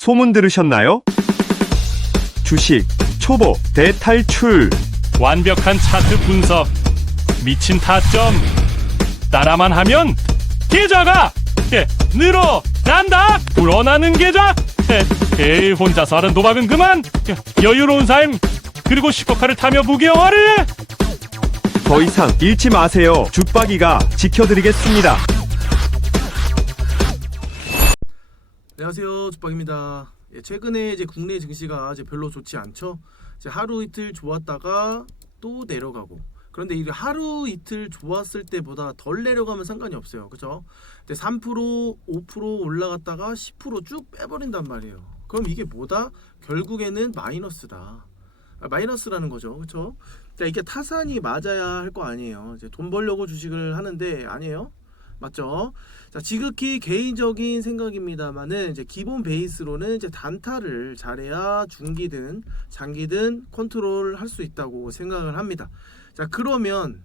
소문 들으셨나요? 주식 초보 대탈출. 완벽한 차트 분석, 미친 타점. 따라만 하면 계좌가 늘어난다. 불어나는 계좌. 에이, 혼자서 하는 도박은 그만. 여유로운 삶, 그리고 슈퍼카를 타며 부귀영화를. 더 이상 잃지 마세요. 죽박이가 지켜드리겠습니다. 안녕하세요, 죽박입니다. 최근에 이제 국내 증시가 이제 별로 좋지 않죠. 이제 하루 이틀 좋았다가 또 내려가고. 그런데 이 하루 이틀 좋았을 때보다 덜 내려가면 상관이 없어요, 그렇죠? 3%, 5% 올라갔다가 10% 쭉 빼버린단 말이에요. 그럼 이게 뭐다? 결국에는 마이너스다. 마이너스라는 거죠, 그렇죠? 이게 타산이 맞아야 할 거 아니에요. 이제 돈 벌려고 주식을 하는데 아니에요? 맞죠? 자, 지극히 개인적인 생각입니다만은 이제 기본 베이스로는 이제 단타를 잘해야 중기든 장기든 컨트롤 할 수 있다고 생각을 합니다. 자, 그러면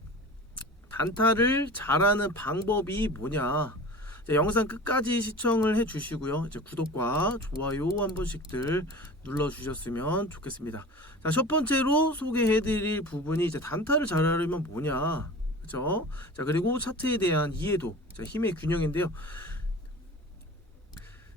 단타를 잘하는 방법이 뭐냐? 자, 영상 끝까지 시청을 해 주시고요. 이제 구독과 좋아요 한 번씩들 눌러 주셨으면 좋겠습니다. 자, 첫 번째로 소개해 드릴 부분이 이제 단타를 잘하려면 뭐냐? 그렇죠? 자, 그리고 차트에 대한 이해도, 자, 힘의 균형인데요.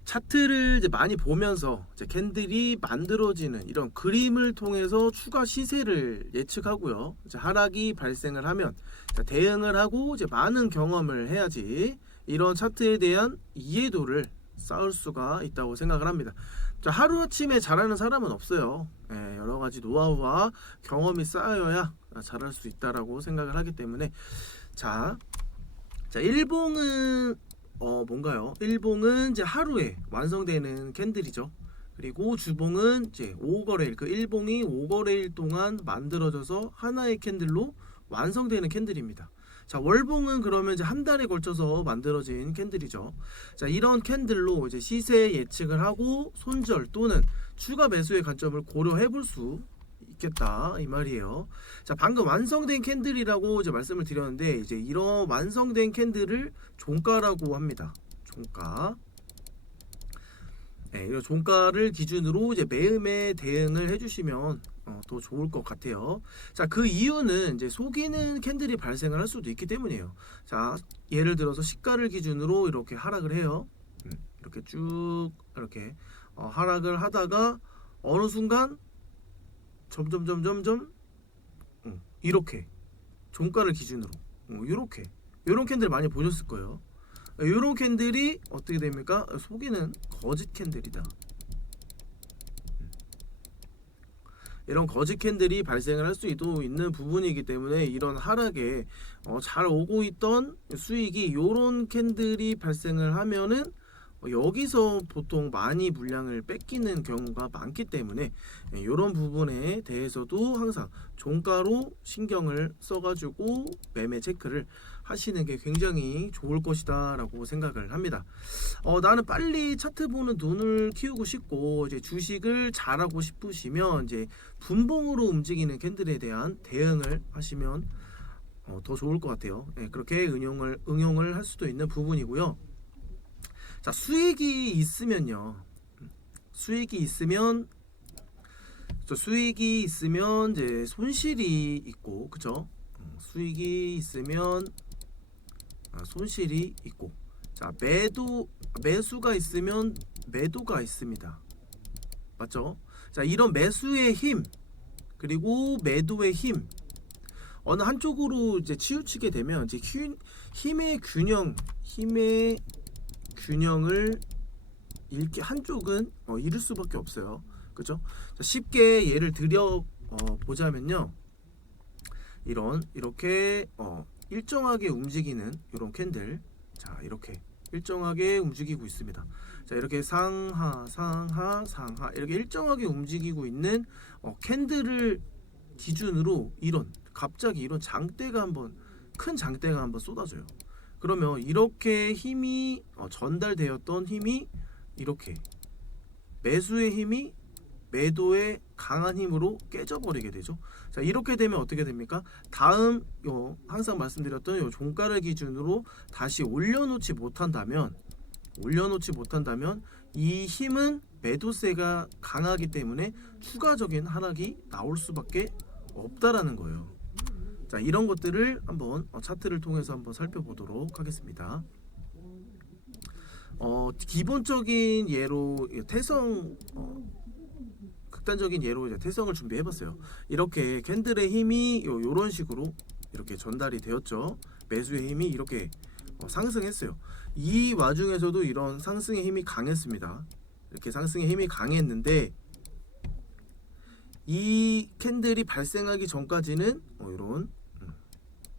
차트를 이제 많이 보면서 이제 캔들이 만들어지는 이런 그림을 통해서 추가 시세를 예측하고요. 이제 하락이 발생을 하면 대응을 하고 이제 많은 경험을 해야지 이런 차트에 대한 이해도를 쌓을 수가 있다고 생각을 합니다. 자, 하루아침에 잘하는 사람은 없어요. 여러 가지 노하우와 경험이 쌓여야 잘할 수 있다라고 생각을 하기 때문에 자 일봉은 뭔가요? 일봉은 이제 하루에 완성되는 캔들이죠. 그리고 주봉은 이제 5거래일, 그 일봉이 5거래일 동안 만들어져서 하나의 캔들로 완성되는 캔들입니다. 자, 월봉은 그러면 이제 한 달에 걸쳐서 만들어진 캔들이죠. 자, 이런 캔들로 이제 시세 예측을 하고 손절 또는 추가 매수의 관점을 고려해 볼 수 있겠다 이 말이에요. 자, 방금 완성된 캔들이라고 이제 말씀을 드렸는데 이제 이런 완성된 캔들을 종가라고 합니다. 종가. 이런 종가를 기준으로 이제 매음에 대응을 해주시면 더 좋을 것 같아요. 자, 그 이유는 이제 속이는 캔들이 발생을 할 수도 있기 때문이에요. 자, 예를 들어서 시가를 기준으로 이렇게 하락을 해요. 이렇게 쭉 이렇게 하락을 하다가 어느 순간 점점 이렇게 종가를 기준으로 이렇게 이런 캔들 많이 보셨을 거예요. 이런 캔들이 어떻게 됩니까? 속이는 거짓 캔들이다. 이런 거짓 캔들이 발생을 할 수도 있는 부분이기 때문에 이런 하락에 잘 오고 있던 수익이 이런 캔들이 발생을 하면은 여기서 보통 많이 물량을 뺏기는 경우가 많기 때문에 이런 부분에 대해서도 항상 종가로 신경을 써가지고 매매 체크를 하시는 게 굉장히 좋을 것이다 라고 생각을 합니다. 나는 빨리 차트 보는 눈을 키우고 싶고 이제 주식을 잘하고 싶으시면 이제 분봉으로 움직이는 캔들에 대한 대응을 하시면 더 좋을 것 같아요. 그렇게 응용을 할 수도 있는 부분이고요. 자, 수익이 있으면요. 수익이 있으면 이제 손실이 있고, 그죠? 수익이 있으면 손실이 있고, 자, 매수가 있으면 매도가 있습니다. 맞죠? 자, 이런 매수의 힘 그리고 매도의 힘 어느 한쪽으로 이제 치우치게 되면 이제 힘의 균형을 잃게 한쪽은 잃을 수밖에 없어요. 그죠? 자, 쉽게 예를 들여 보자면요. 이렇게 일정하게 움직이는 이런 캔들, 자, 이렇게 일정하게 움직이고 있습니다. 자, 이렇게 상하 이렇게 일정하게 움직이고 있는 캔들을 기준으로 갑자기 이런 큰 장대가 한번 쏟아져요. 그러면 이렇게 힘이 전달되었던 힘이 이렇게 매수의 힘이 매도의 강한 힘으로 깨져버리게 되죠. 자, 이렇게 되면 어떻게 됩니까? 다음 항상 말씀드렸던 요 종가를 기준으로 다시 올려놓지 못한다면 이 힘은 매도세가 강하기 때문에 추가적인 하락이 나올 수밖에 없다라는 거예요. 자, 이런 것들을 한번 차트를 통해서 한번 살펴보도록 하겠습니다. 기본적인 예로 태성 극단적인 예로 이제 태성을 준비해봤어요. 이렇게 캔들의 힘이 요런 식으로 이렇게 전달이 되었죠. 매수의 힘이 이렇게 상승했어요. 이 와중에서도 이런 상승의 힘이 강했습니다. 이렇게 상승의 힘이 강했는데 이 캔들이 발생하기 전까지는 이런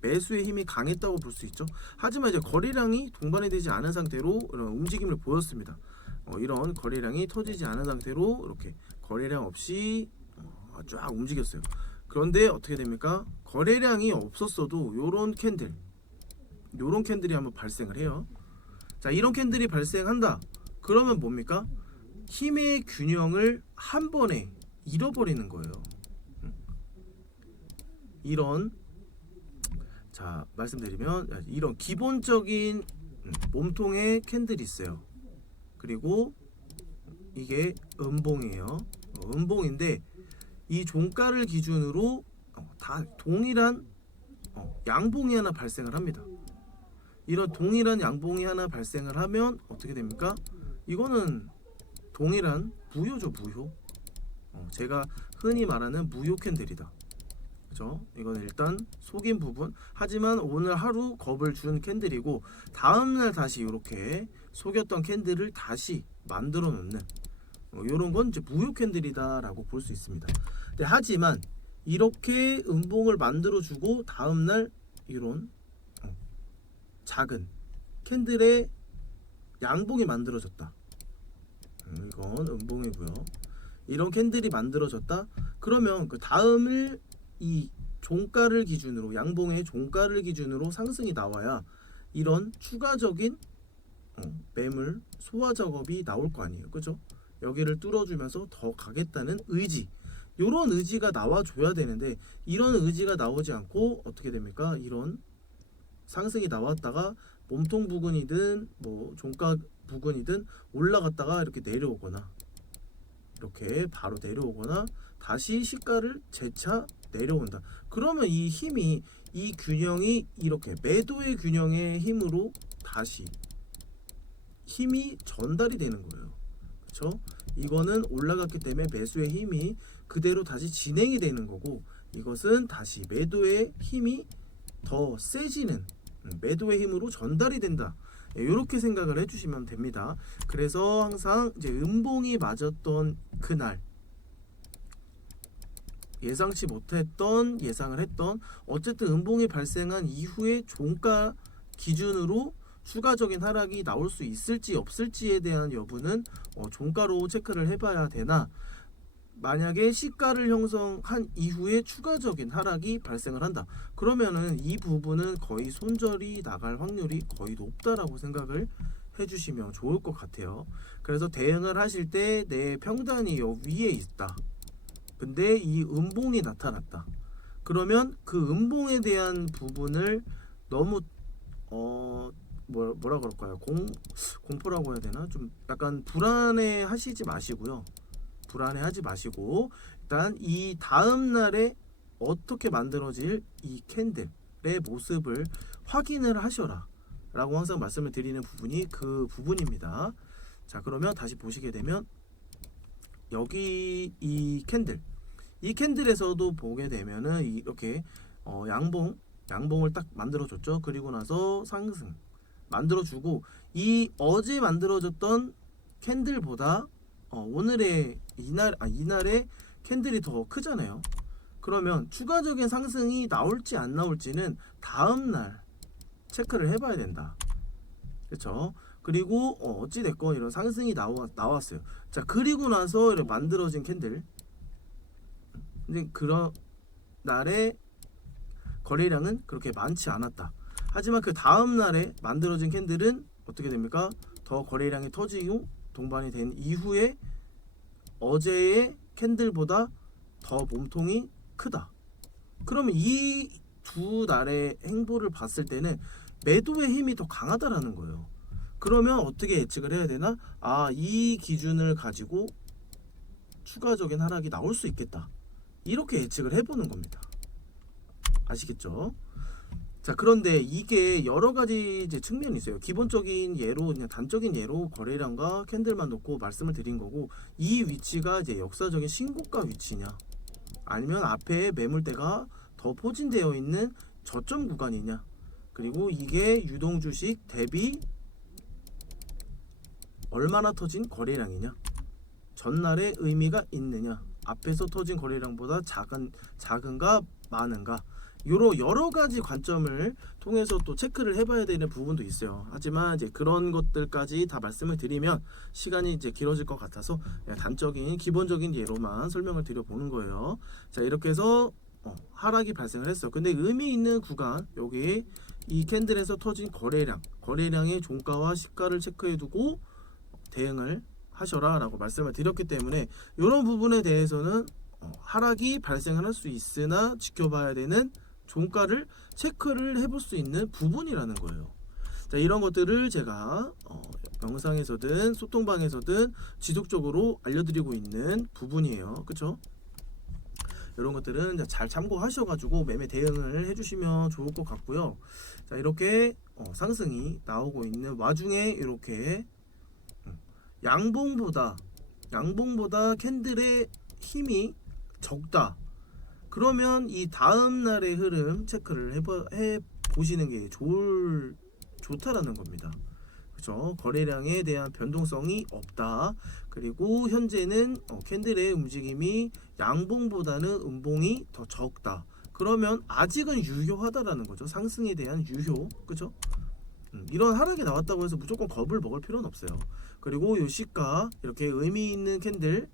매수의 힘이 강했다고 볼 수 있죠. 하지만 이제 거래량이 동반이 되지 않은 상태로 이런 움직임을 보였습니다. 이런 거래량이 터지지 않은 상태로 이렇게 거래량 없이 쫙 움직였어요. 그런데 어떻게 됩니까? 거래량이 없었어도 요런 캔들이 한번 발생을 해요. 자, 이런 캔들이 발생한다. 그러면 뭡니까? 힘의 균형을 한 번에 잃어버리는 거예요. 이런, 자, 말씀드리면 이런 기본적인 몸통의 캔들이 있어요. 그리고 이게 음봉이에요. 음봉인데 이 종가를 기준으로 다 동일한 양봉이 하나 발생을 합니다. 이런 동일한 양봉이 하나 발생을 하면 어떻게 됩니까? 이거는 동일한 무효죠, 무효. 제가 흔히 말하는 무효 캔들이다. 그죠? 이건 일단 속인 부분. 하지만 오늘 하루 겁을 준 캔들이고 다음날 다시 이렇게 속였던 캔들을 다시 만들어 놓는 이런 건 이제 무효 캔들이다라고 볼 수 있습니다. 네, 하지만 이렇게 음봉을 만들어 주고 다음날 이런 작은 캔들의 양봉이 만들어졌다. 이건 음봉이고요. 이런 캔들이 만들어졌다. 그러면 그 다음을 이 종가를 기준으로 양봉의 종가를 기준으로 상승이 나와야 이런 추가적인 매물 소화 작업이 나올 거 아니에요. 그죠? 여기를 뚫어주면서 더 가겠다는 의지, 이런 의지가 나와줘야 되는데 이런 의지가 나오지 않고 어떻게 됩니까? 이런 상승이 나왔다가 몸통 부근이든 뭐 종가 부근이든 올라갔다가 이렇게 내려오거나 이렇게 바로 내려오거나 다시 시가를 재차 내려온다. 그러면 이 힘이, 이 균형이 이렇게 매도의 균형의 힘으로 다시 힘이 전달이 되는 거예요. 그렇죠? 이거는 올라갔기 때문에 매수의 힘이 그대로 다시 진행이 되는 거고, 이것은 다시 매도의 힘이 더 세지는 매도의 힘으로 전달이 된다. 이렇게 생각을 해주시면 됩니다. 그래서 항상 이제 음봉이 맞았던 그날 예상치 못했던, 예상을 했던, 어쨌든 음봉이 발생한 이후에 종가 기준으로 추가적인 하락이 나올 수 있을지 없을지에 대한 여부는 종가로 체크를 해봐야 되나, 만약에 시가를 형성한 이후에 추가적인 하락이 발생을 한다, 그러면은 이 부분은 거의 손절이 나갈 확률이 거의 높다라고 생각을 해주시면 좋을 것 같아요. 그래서 대응을 하실 때 내 평단이 요 위에 있다, 근데 이 음봉이 나타났다, 그러면 그 음봉에 대한 부분을 너무 뭐라 그럴까요? 공포라고 해야 되나? 좀 약간 불안해 하시지 마시고요. 불안해하지 마시고 일단 이 다음 날에 어떻게 만들어질 이 캔들의 모습을 확인을 하셔라 라고 항상 말씀을 드리는 부분이 그 부분입니다. 자, 그러면 다시 보시게 되면 여기 이 캔들에서도 보게 되면은 이렇게 양봉을 딱 만들어줬죠. 그리고 나서 상승 만들어주고, 이 어제 만들어졌던 캔들보다 오늘의 이날의 캔들이 더 크잖아요. 그러면 추가적인 상승이 나올지 안 나올지는 다음날 체크를 해봐야 된다. 그렇죠? 그리고 어찌 됐건 이런 상승이 나왔어요. 자, 그리고 나서 이렇게 만들어진 캔들, 근데 그런 날의 거래량은 그렇게 많지 않았다. 하지만 그 다음 날에 만들어진 캔들은 어떻게 됩니까? 더 거래량이 터지고 동반이 된 이후에 어제의 캔들보다 더 몸통이 크다. 그러면 이 두 날의 행보를 봤을 때는 매도의 힘이 더 강하다라는 거예요. 그러면 어떻게 예측을 해야 되나? 이 기준을 가지고 추가적인 하락이 나올 수 있겠다. 이렇게 예측을 해보는 겁니다. 아시겠죠? 자, 그런데 이게 여러 가지 이제 측면이 있어요. 기본적인 예로, 그냥 단적인 예로 거래량과 캔들만 놓고 말씀을 드린 거고, 이 위치가 이제 역사적인 신고가 위치냐, 아니면 앞에 매물대가 더 포진되어 있는 저점 구간이냐, 그리고 이게 유동주식 대비 얼마나 터진 거래량이냐, 전날의 의미가 있느냐, 앞에서 터진 거래량보다 작은가 많은가, 요런 여러 가지 관점을 통해서 또 체크를 해봐야 되는 부분도 있어요. 하지만 이제 그런 것들까지 다 말씀을 드리면 시간이 이제 길어질 것 같아서 단적인 기본적인 예로만 설명을 드려보는 거예요. 자, 이렇게 해서 하락이 발생을 했어. 근데 의미 있는 구간, 여기 이 캔들에서 터진 거래량의 종가와 시가를 체크해두고 대응을 하셔라 라고 말씀을 드렸기 때문에 이런 부분에 대해서는 하락이 발생할 수 있으나 지켜봐야 되는 종가를 체크를 해볼 수 있는 부분이라는 거예요. 자, 이런 것들을 제가 영상에서든 소통방에서든 지속적으로 알려드리고 있는 부분이에요. 그쵸? 이런 것들은 잘 참고하셔가지고 매매 대응을 해주시면 좋을 것 같고요. 자, 이렇게 상승이 나오고 있는 와중에 이렇게 양봉보다 캔들의 힘이 적다. 그러면 이 다음 날의 흐름 체크를 해 보시는 게 좋다라는 겁니다. 그렇죠? 거래량에 대한 변동성이 없다. 그리고 현재는 캔들의 움직임이 양봉보다는 음봉이 더 적다. 그러면 아직은 유효하다라는 거죠. 상승에 대한 유효. 그렇죠? 이런 하락이 나왔다고 해서 무조건 겁을 먹을 필요는 없어요. 그리고 이 시가 이렇게 의미 있는 캔들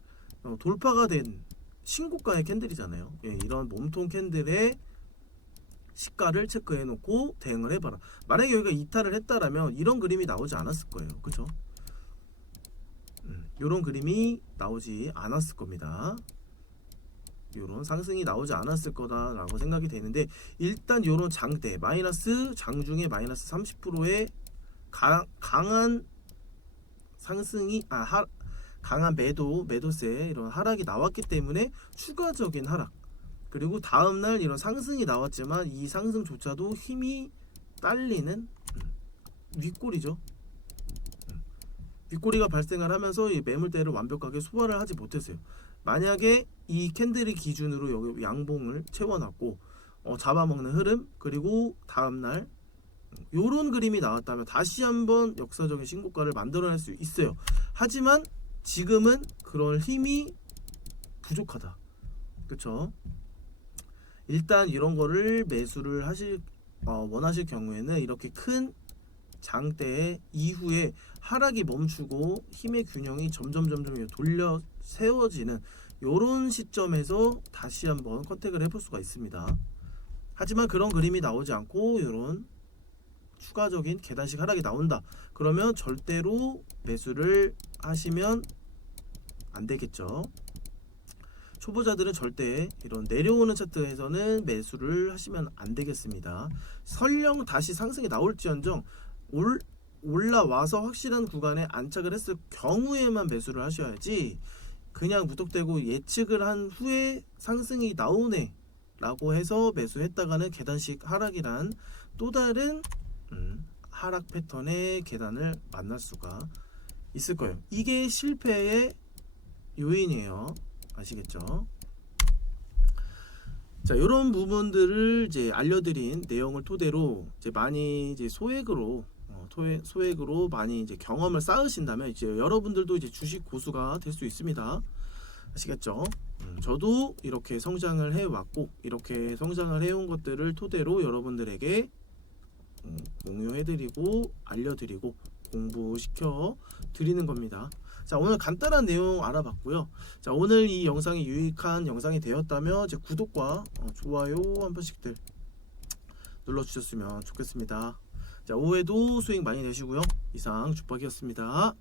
돌파가 된 신고가의 캔들이잖아요. 이런 몸통 캔들의 시가를 체크해 놓고 대응을 해봐라. 만약에 여기가 이탈을 했다라면 이런 그림이 나오지 않았을 거예요. 그쵸? 이런 그림이 나오지 않았을 겁니다. 이런 상승이 나오지 않았을 거다라고 생각이 되는데, 일단 이런 장대 장중에 마이너스 30%의 강한 상승이 강한 매도세 이런 하락이 나왔기 때문에 추가적인 하락, 그리고 다음날 이런 상승이 나왔지만 이 상승조차도 힘이 딸리는 윗꼬리죠. 윗꼬리가 발생을 하면서 이 매물대를 완벽하게 소화를 하지 못했어요. 만약에 이 캔들이 기준으로 여기 양봉을 채워놨고 잡아먹는 흐름, 그리고 다음날 요런 그림이 나왔다면 다시 한번 역사적인 신고가를 만들어낼 수 있어요. 하지만 지금은 그런 힘이 부족하다. 그쵸? 일단 이런 거를 매수를 원하실 경우에는 이렇게 큰 장대 이후에 하락이 멈추고 힘의 균형이 점점 돌려 세워지는 요런 시점에서 다시 한번 컨택을 해볼 수가 있습니다. 하지만 그런 그림이 나오지 않고 요런 추가적인 계단식 하락이 나온다. 그러면 절대로 매수를 하시면 안 되겠죠. 초보자들은 절대 이런 내려오는 차트에서는 매수를 하시면 안 되겠습니다. 설령 다시 상승이 나올지언정 올라와서 확실한 구간에 안착을 했을 경우에만 매수를 하셔야지, 그냥 무턱대고 예측을 한 후에 상승이 나오네 라고 해서 매수했다가는 계단식 하락이란 또 다른 하락 패턴의 계단을 만날 수가 있을 거예요. 이게 실패의 요인이에요. 아시겠죠? 자, 이런 부분들을 이제 알려드린 내용을 토대로 이제 많이 이제 소액으로 많이 이제 경험을 쌓으신다면 이제 여러분들도 이제 주식 고수가 될 수 있습니다. 아시겠죠? 저도 이렇게 성장을 해왔고, 이렇게 성장을 해온 것들을 토대로 여러분들에게 공유해드리고 알려드리고 공부시켜 드리는 겁니다. 자, 오늘 간단한 내용 알아봤고요. 자, 오늘 이 영상이 유익한 영상이 되었다면 제 구독과 좋아요 한 번씩들 눌러주셨으면 좋겠습니다. 자, 오후에도 수익 많이 내시고요. 이상 주박이었습니다.